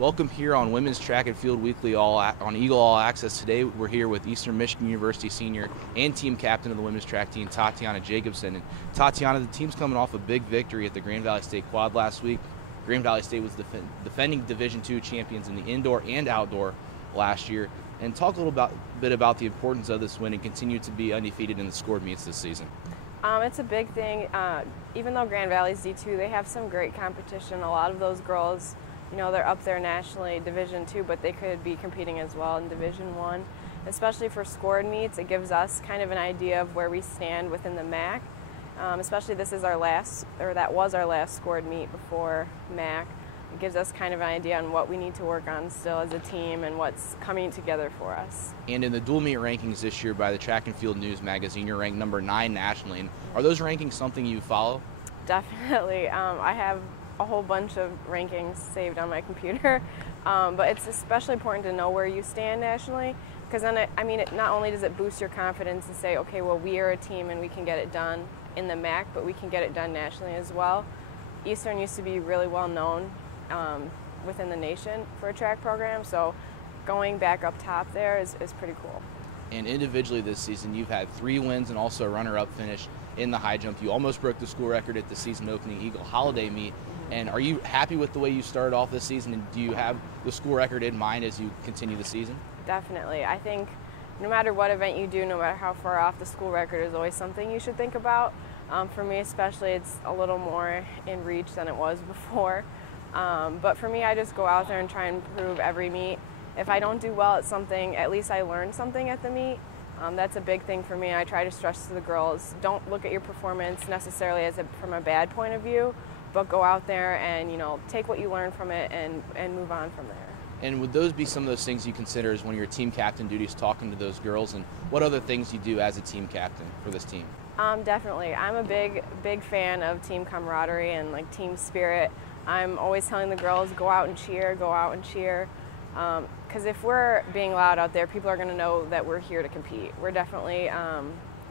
Welcome here on Women's Track and Field Weekly on Eagle All Access. Today we're here with Eastern Michigan University senior and team captain of the women's track team, Tatijana Jacobson. And Tatijana, the team's coming off a big victory at the Grand Valley State Quad last week. Grand Valley State was defending Division II champions in the indoor and outdoor last year. And talk a little bit about the importance of this win and continue to be undefeated in the scored meets this season. It's a big thing. Even though Grand Valley's D2, they have some great competition. A lot of those girls, you know, they're up there nationally, Division II, but they could be competing as well in Division I. Especially for scored meets, it gives us kind of an idea of where we stand within the MAC. Especially this is our last, or that was our last scored meet before MAC. It gives us kind of an idea on what we need to work on still as a team and what's coming together for us. And in the dual meet rankings this year by the Track and Field News magazine, you're ranked number 9 nationally. And are those rankings something you follow? Definitely. I have a whole bunch of rankings saved on my computer, but it's especially important to know where you stand nationally, because then it not only does it boost your confidence to say, okay, well, we are a team and we can get it done in the MAC, but we can get it done nationally as well. Eastern used to be really well known within the nation for a track program, so going back up top there is pretty cool. And individually this season, you've had 3 wins and also a runner-up finish in the high jump. You almost broke the school record at the season opening Eagle Holiday meet. And are you happy with the way you started off this season, and do you have the school record in mind as you continue the season? Definitely. I think no matter what event you do, no matter how far off, the school record is always something you should think about. For me especially, it's a little more in reach than it was before. But for me, I just go out there and try and improve every meet. If I don't do well at something, at least I learned something at the meet. That's a big thing for me. I try to stress to the girls, don't look at your performance necessarily from a bad point of view, but go out there and, you know, take what you learn from it and move on from there. And would those be some of those things you consider as one of your team captain duties, talking to those girls, and what other things you do as a team captain for this team? Definitely. I'm a big fan of team camaraderie and like team spirit. I'm always telling the girls, go out and cheer, go out and cheer. Because if we're being loud out there, people are going to know that we're here to compete. We're definitely,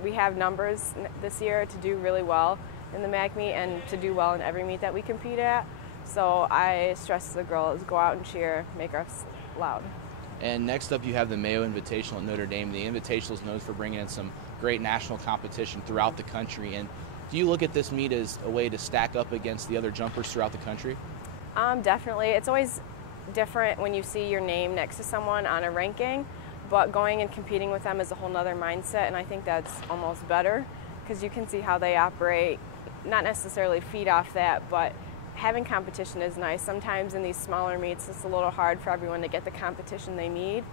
we have numbers this year to do really well in the MAC meet and to do well in every meet that we compete at. So I stress to the girls, go out and cheer, make us loud. And next up you have the Mayo Invitational at Notre Dame. The Invitational is known for bringing in some great national competition throughout the country. And do you look at this meet as a way to stack up against the other jumpers throughout the country? Definitely. It's always different when you see your name next to someone on a ranking, but going and competing with them is a whole nother mindset, and I think that's almost better because you can see how they operate, not necessarily feed off that, but having competition is nice. Sometimes in these smaller meets it's a little hard for everyone to get the competition they need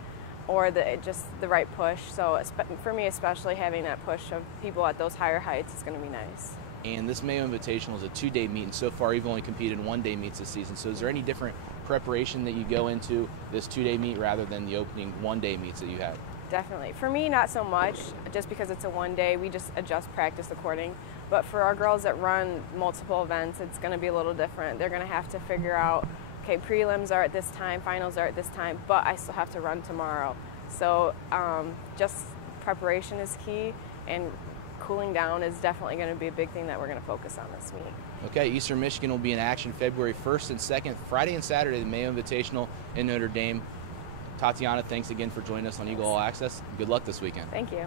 or just the right push. So for me especially, having that push of people at those higher heights is going to be nice. And this Mayo Invitational is a 2-day meet, and so far you've only competed in 1-day meets this season. So is there any different preparation that you go into this 2-day meet rather than the opening 1-day meets that you had? Definitely. For me, not so much, just because it's a 1-day, we just adjust practice according. But for our girls that run multiple events, it's going to be a little different. They're going to have to figure out, okay, prelims are at this time, finals are at this time, but I still have to run tomorrow. So just preparation is key, and cooling down is definitely going to be a big thing that we're going to focus on this meet. Okay, Eastern Michigan will be in action February 1st and 2nd, Friday and Saturday, the Mayo Invitational in Notre Dame. Tatijana, thanks again for joining us on Eagle All Access. Good luck this weekend. Thank you.